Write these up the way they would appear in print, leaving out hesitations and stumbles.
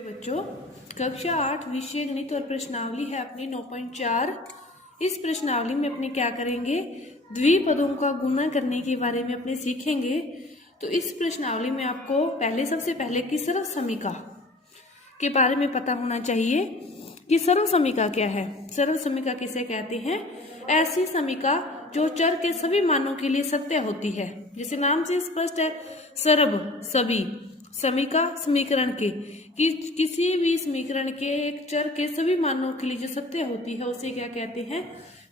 नमस्ते बच्चों, कक्षा 8 विषय गणित और प्रश्नावली है अपनी 9.4। इस प्रश्नावली में अपने क्या करेंगे, द्विपदों का गुणा करने के बारे में अपने सीखेंगे। तो इस प्रश्नावली में आपको सबसे पहले कि सर्वसमीका के बारे में पता होना चाहिए कि सर्वसमीका क्या है। सर्वसमीका किसे कहते हैं? ऐसी समीका जो चर के सभी मानों के लिए सत्य होती है। जैसे नाम से स्पष्ट है, सर्व सभी, समीका समीकरण के कि किसी भी समीकरण के एक चर के सभी मानों के लिए जो सत्य होती है उसे क्या कहते हैं?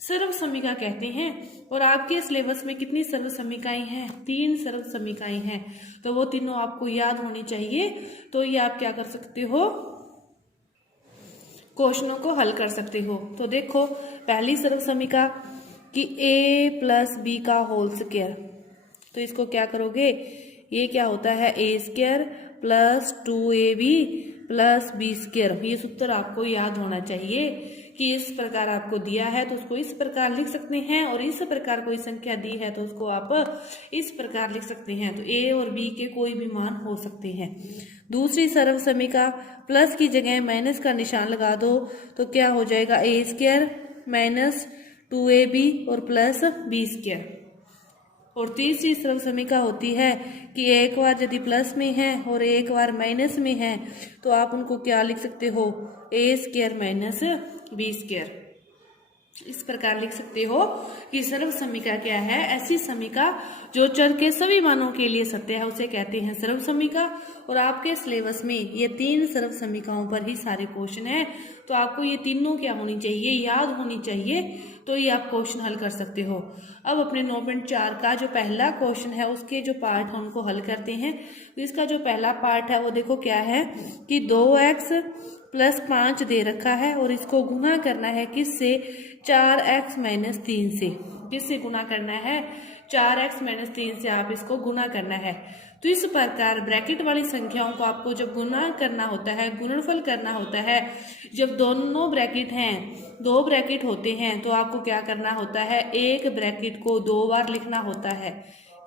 सर्वसमीका कहते हैं। और आपके सिलेबस में कितनी सर्वसमीकाएं हैं? 3 सर्वसमीकाएं हैं। तो वो तीनों आपको याद होनी चाहिए। तो ये आप क्या कर सकते हो, क्वेश्चनों को हल कर सकते हो। तो देखो, पहली सर्वसमीका कि a प्लस बी का होल स्क्वायर। तो इसको क्या करोगे, ये क्या होता है? A square plus 2ab plus B square. ये सूत्र आपको याद होना चाहिए कि इस प्रकार आपको दिया है तो उसको इस प्रकार लिख सकते हैं, और इस प्रकार कोई संख्या दी है तो उसको आप इस प्रकार लिख सकते हैं। तो a और b के कोई भी मान हो सकते हैं। दूसरी सर्वसमीका, प्लस की जगह माइनस का निशान लगा दो तो क्या हो जाएगा? ए स्क्वायर माइनस 2ab और प्लस बी स्क्वायर। और तीसरी सर्वसमीका होती है कि एक बार यदि प्लस में है और एक बार माइनस में है तो आप उनको क्या लिख सकते हो? ए स्क्वायर माइनस बी स्क्वायर। इस प्रकार लिख सकते हो कि सर्वसमीका क्या है? ऐसी समीका जो चर के सभी मानों के लिए सत्य है उसे कहते हैं सर्वसमीका। और आपके सिलेबस में ये 3 सर्वसमीकाओं पर ही सारे क्वेश्चन है। तो आपको ये तीनों क्या होनी चाहिए? याद होनी चाहिए। तो ये आप क्वेश्चन हल कर सकते हो। अब अपने 9.4 का जो पहला क्वेश्चन है उसके जो पार्ट है उनको हल करते हैं। तो इसका जो पहला पार्ट है वो देखो क्या है कि 2x प्लस 5 दे रखा है और इसको गुना करना है किससे? 4x माइनस 3 से। किससे गुना करना है? 4x माइनस 3 से आप इसको गुना करना है। तो इस प्रकार ब्रैकेट वाली संख्याओं को आपको जब गुना करना होता है, गुणनफल करना होता है, जब दोनों ब्रैकेट हैं, 2 ब्रैकेट होते हैं, तो आपको क्या करना होता है? एक ब्रैकेट को 2 बार लिखना होता है।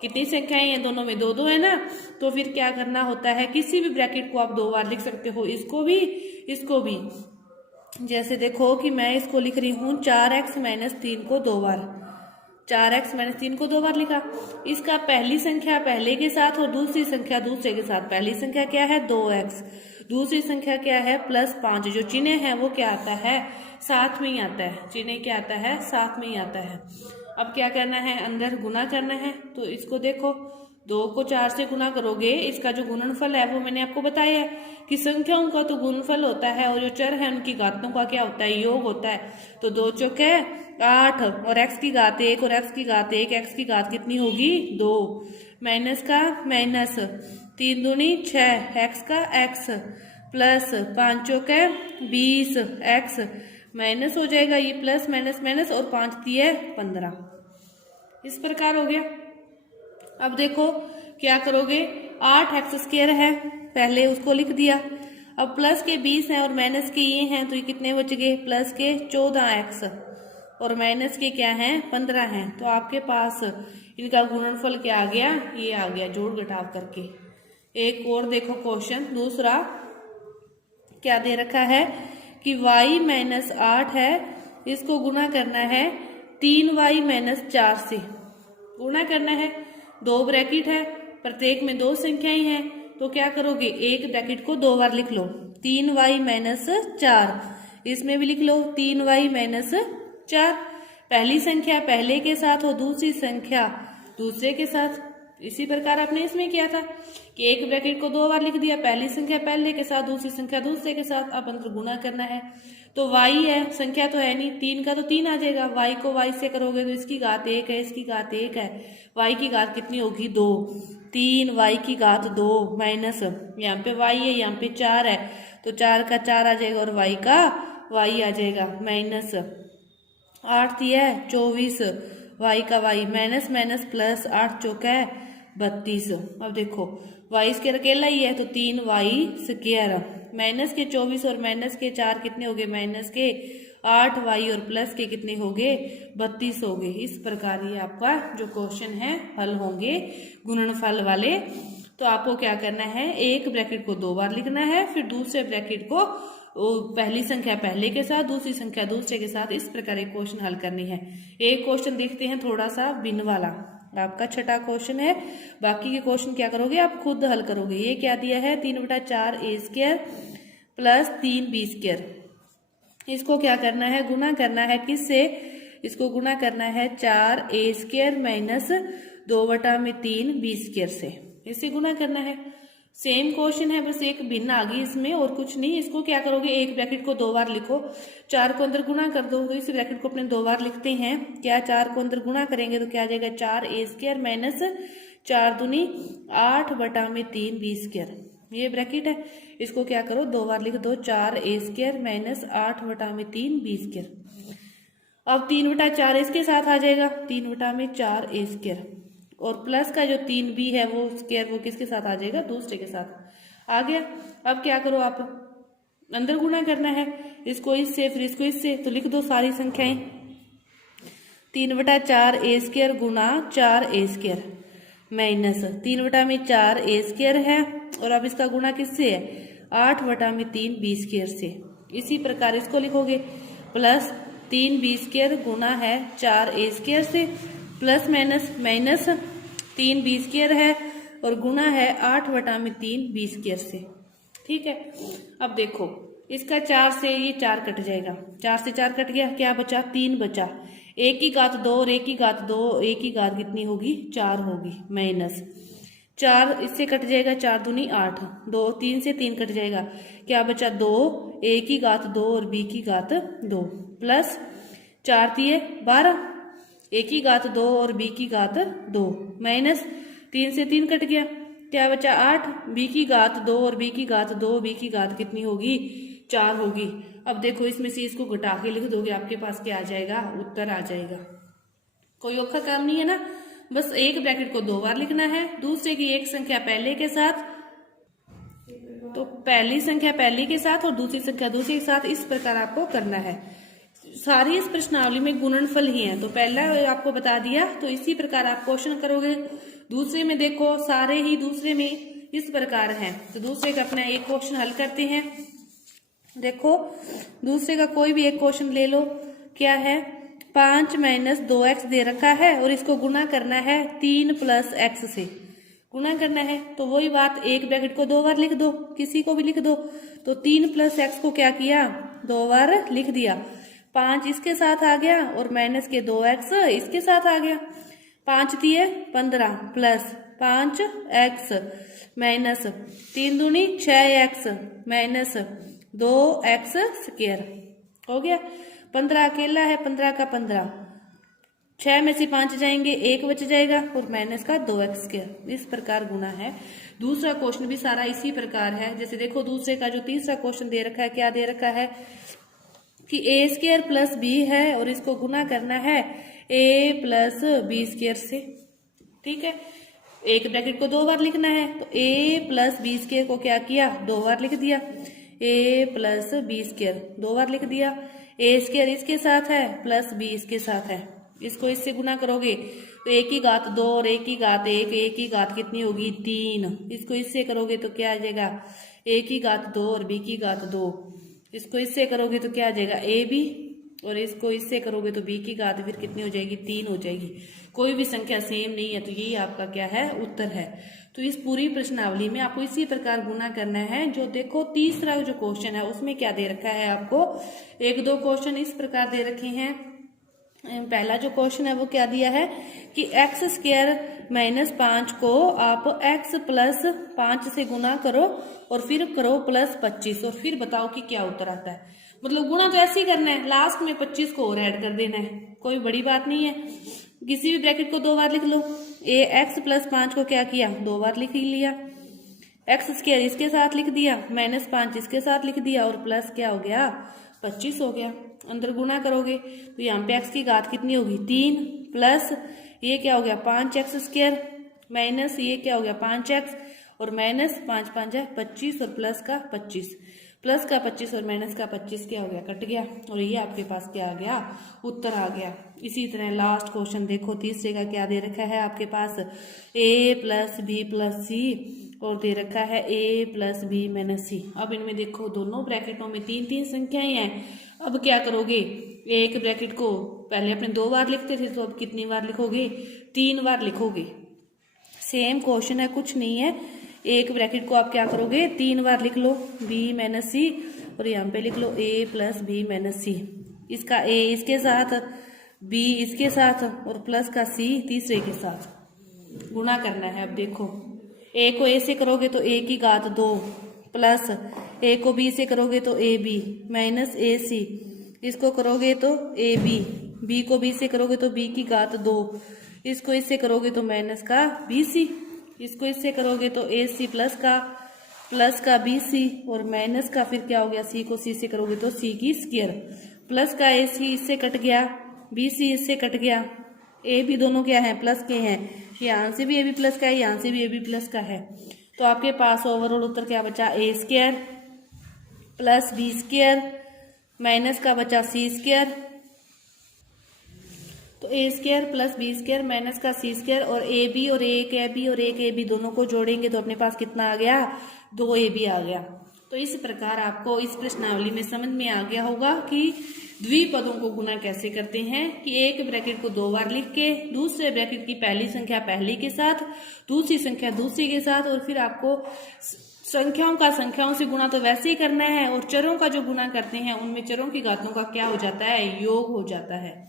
कितनी संख्याएं हैं? दोनों में 2 2 है ना। तो फिर क्या करना होता है? किसी भी ब्रैकेट को आप 2 बार लिख सकते हो, इसको भी इसको भी। जैसे देखो कि मैं इसको लिख रही हूँ 4x माइनस 3 को 2 बार, 4x माइनस 3 को 2 बार लिखा। इसका पहली संख्या पहले के साथ और दूसरी संख्या दूसरे के साथ। पहली संख्या क्या है? 2x। दूसरी संख्या क्या है? प्लस 5। जो चिन्ह है वो क्या आता है? साथ में ही आता है। चिन्ह क्या आता है? साथ में ही आता है। अब क्या करना है? अंदर गुना करना है। तो इसको देखो, 2 को 4 से गुना करोगे, इसका जो गुणनफल है वो मैंने आपको बताया कि संख्याओं का तो गुणनफल होता है और जो चर है उनकी घातों का क्या होता है? योग होता है। तो 2 चौके 8 और x की घात 1 और x की घात 1, x की घात कितनी होगी? 2। माइनस का माइनस, 3 दूनी 6, x का x प्लस 5 चौके 20, x माइनस हो जाएगा, ये प्लस माइनस माइनस, और 5 दिए 15। इस प्रकार हो गया। अब देखो क्या करोगे, 8x स्क्वायर है, पहले उसको लिख दिया। अब प्लस के 20 हैं और माइनस के ये हैं, तो ये कितने बच गए? प्लस के 14x और माइनस के क्या हैं? 15 हैं। तो आपके पास इनका गुणनफल क्या आ गया? ये आ गया, जोड़ घटाव करके। एक और देखो क्वेश्चन दूसरा, क्या दे रखा है कि y माइनस 8 है, इसको गुना करना है 3y माइनस 4 से। गुना करना है, 2 ब्रैकेट है, प्रत्येक में 2 संख्याएं हैं। तो क्या करोगे? एक ब्रैकेट को 2 बार लिख लो, 3y माइनस 4। इसमें भी लिख लो 3y माइनस 4। पहली संख्या पहले के साथ और दूसरी संख्या दूसरे के साथ। इसी प्रकार आपने इसमें किया था कि एक ब्रैकेट को 2 बार लिख दिया, पहली संख्या पहले के साथ, दूसरी संख्या दूसरे के साथ। अब अंतर गुना करना है। तो y है, संख्या तो है नहीं, 3 का तो 3 आ जाएगा। y को y से करोगे तो इसकी घात 1 है, इसकी घात 1 है। y की घात कितनी होगी? 2। 3 y की घात 2 माइनस, यहाँ पे y है, यहाँ पे 4 है, तो 4 का 4 आ जाएगा और y का y आ जाएगा माइनस 8 दिया है 24, y का y माइनस माइनस प्लस 8 चौका 32। अब देखो y स्क्वायर अकेला ही है तो 3y स्क्वायर माइनस के 24 और माइनस के 4 कितने हो गए? माइनस के 8y और प्लस के कितने हो गए? 32 हो गए। इस प्रकार ये आपका जो क्वेश्चन है हल होंगे गुणनफल वाले। तो आपको क्या करना है, एक ब्रैकेट को 2 बार लिखना है, फिर दूसरे ब्रैकेट को पहली संख्या पहले के साथ, दूसरी संख्या दूसरे के साथ, इस प्रकार एक क्वेश्चन हल करनी है। एक क्वेश्चन देखते हैं थोड़ा सा भिन्न वाला, आपका छठा क्वेश्चन है। बाकी के क्वेश्चन क्या करोगे, आप खुद हल करोगे। ये क्या दिया है, 3/4a² प्लस 3b²। इसको क्या करना है, गुना करना है किससे, इसको गुना करना है 4a² माइनस 2/3b² से, इससे गुना करना है। सेम क्वेश्चन है, बस एक भिन्न आ गई इसमें और कुछ नहीं। इसको क्या करोगे, एक ब्रैकेट को 2 बार लिखो, 4 को अंदर गुना कर दो, तो इस ब्रैकेट को अपने 2 बार लिखते हैं। क्या 4 को अंदर गुना करेंगे तो क्या आ जाएगा, 4a² माइनस 4 दूनी 8/3b²। ये ब्रैकेट है, इसको क्या करो 2 बार लिख दो, 4a² माइनस 8/3b²। अब 3/4 इसके साथ आ जाएगा, 3/4a², और प्लस का जो 3b है वो स्क्वायर, वो किसके साथ आ जाएगा, दूसरे के साथ आ गया। अब क्या करो, आप अंदर गुना करना है, इसको इससे फिर इसको इससे, तो लिख दो सारी संख्याएं। 3/4a² गुना 4a² माइनस 3/4a² है, और अब इसका गुना किससे है, 8/3b² से। इसी प्रकार इसको लिखोगे, प्लस 3b² गुना है 4a² से, प्लस माइनस 3b² है और गुना है 8/3b² से। ठीक है, अब देखो इसका 4 से ये 4 कट जाएगा, 4 से 4 कट गया, क्या बचा, 3 बचा। 1 की घात 2 और 1 की घात 2, 1 की घात कितनी होगी, 4 होगी, माइनस 4 इससे कट जाएगा, 4 दूनी 8, 2 3 से 3 कट जाएगा, क्या बचा 2, 1 की घात 2 और b की घात 2, प्लस 4 दिए 12, 1 की घात 2 और b की घात 2, माइनस 3 से 3 कट गया, क्या बचा 8, b की घात 2 और b की घात 2, b की घात कितनी होगी, 4 होगी। अब देखो इसमें से इसको घटा के लिख दोगे, आपके पास क्या आ जाएगा, उत्तर आ जाएगा। कोई औखा काम नहीं है ना, बस एक ब्रैकेट को 2 बार लिखना है, दूसरे की एक संख्या पहले के साथ, तो पहली संख्या पहली के साथ और दूसरी संख्या दूसरी के साथ, इस प्रकार आपको करना है। सारी इस प्रश्नावली में गुणनफल ही है, तो पहला आपको बता दिया, तो इसी प्रकार आप क्वेश्चन करोगे। दूसरे में देखो, सारे ही दूसरे में इस प्रकार हैं, तो दूसरे का अपना एक क्वेश्चन हल करते हैं। देखो दूसरे का कोई भी एक क्वेश्चन ले लो, क्या है, 5 माइनस 2x दे रखा है और इसको गुना करना है 3 प्लस x से, गुना करना है। तो वही बात, एक ब्रैकेट को 2 बार लिख दो, किसी को भी लिख दो, तो 3 प्लस x को क्या किया, 2 बार लिख दिया। 5 इसके साथ आ गया और माइनस के 2x इसके साथ आ गया, 5 दिए 15 प्लस 5x माइनस 3 दूनी 6x माइनस 2x² हो गया। 15 अकेला है, 15 का 15, 6 में से 5 जाएंगे, 1 बच जाएगा और माइनस का 2x²। इस प्रकार गुना है। दूसरा क्वेश्चन भी सारा इसी प्रकार है। जैसे देखो दूसरे का जो तीसरा क्वेश्चन दे रखा है, क्या दे रखा है कि a² प्लस b है और इसको गुना करना है a प्लस b² से। ठीक है, एक ब्रैकेट को 2 बार लिखना है, तो a प्लस b² को क्या किया, 2 बार लिख दिया, a प्लस b² 2 बार लिख दिया। a² इसके साथ है प्लस b इसके साथ है, इसको इससे गुना करोगे तो 1 की घात 2 और 1 की घात 1, 1 की घात कितनी होगी, 3। इसको इससे करोगे तो क्या आ जाएगा, 1 की घात 2 और b की घात 2। इसको इससे करोगे तो क्या आ जाएगा, ab, और इसको इससे करोगे तो b की घात फिर कितनी हो जाएगी, 3 हो जाएगी। कोई भी संख्या सेम नहीं है, तो यही आपका क्या है, उत्तर है। तो इस पूरी प्रश्नावली में आपको इसी प्रकार गुना करना है। जो देखो तीसरा जो क्वेश्चन है उसमें क्या दे रखा है, आपको 1-2 क्वेश्चन इस प्रकार दे रखे हैं। पहला जो क्वेश्चन है वो क्या दिया है कि x² माइनस 5 को आप x प्लस 5 से गुना करो और फिर करो प्लस 25 और फिर बताओ कि क्या उत्तर आता है। मतलब गुना तो ऐसे ही करना है, लास्ट में 25 को और ऐड कर देना है, कोई बड़ी बात नहीं है। किसी भी ब्रैकेट को 2 बार लिख लो, x प्लस 5 को क्या किया, 2 बार लिख लिया, x² इसके साथ लिख दिया, माइनस 5 इसके साथ लिख दिया और प्लस क्या हो गया, 25 हो गया। अंदर गुना करोगे तो यहाँ पे x की घात कितनी होगी, 3 प्लस ये क्या हो गया 5x² माइनस ये क्या हो गया 5x और माइनस 5 5 है 25 और प्लस का 25, प्लस का 25 और माइनस का 25 क्या हो गया, कट गया और ये आपके पास क्या आ गया, उत्तर आ गया। इसी तरह लास्ट क्वेश्चन देखो तीसरे का क्या दे रखा है आपके पास, a plus b plus c और दे रखा है a प्लस बी माइनस सी। अब इनमें देखो दोनों ब्रैकेटों में 3 संख्याएं हैं। अब क्या करोगे, एक ब्रैकेट को पहले अपने 2 बार लिखते थे, तो अब कितनी बार लिखोगे, 3 बार लिखोगे। सेम क्वेश्चन है, कुछ नहीं है। एक ब्रैकेट को आप क्या करोगे, 3 बार लिख लो b माइनस सी, और यहाँ पे लिख लो a प्लस बी माइनस सी। इसका a इसके साथ, b इसके साथ, और प्लस का c तीसरे के साथ गुणा करना है। अब देखो a को a से करोगे तो a की घात 2, प्लस a को b से करोगे तो ab माइनस ac, इसको करोगे तो ab, b को b से करोगे तो b की घात 2, इसको इससे करोगे तो माइनस का bc, इसको इससे करोगे तो ac प्लस का bc, और माइनस का फिर क्या हो गया, c को c से करोगे तो c की स्क्वायर, प्लस का ac इससे कट गया, bc इससे कट गया, a भी दोनों क्या है, प्लस के हैं, यहाँ से भी a भी प्लस का है, यहाँ से भी a भी प्लस का है। तो आपके पास ओवरऑल उत्तर क्या बचा, a square plus b square minus का बचा c स्क्वायर। तो a square plus B square minus का c स्क्वायर, और ए बी और एक ए बी और एक ए बी दोनों को जोड़ेंगे तो अपने पास कितना आ गया, 2ab आ गया। तो इस प्रकार आपको इस प्रश्नावली में समझ में आ गया होगा कि द्विपदों को गुणा कैसे करते हैं, कि एक ब्रैकेट को 2 बार लिख के दूसरे ब्रैकेट की पहली संख्या पहली के साथ, दूसरी संख्या दूसरी के साथ, और फिर आपको संख्याओं का संख्याओं से गुणा तो वैसे ही करना है, और चरों का जो गुणा करते हैं उनमें चरों की घातों का क्या हो जाता है, योग हो जाता है।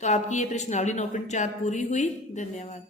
तो आपकी ये प्रश्नावली 9.4 पूरी हुई। धन्यवाद।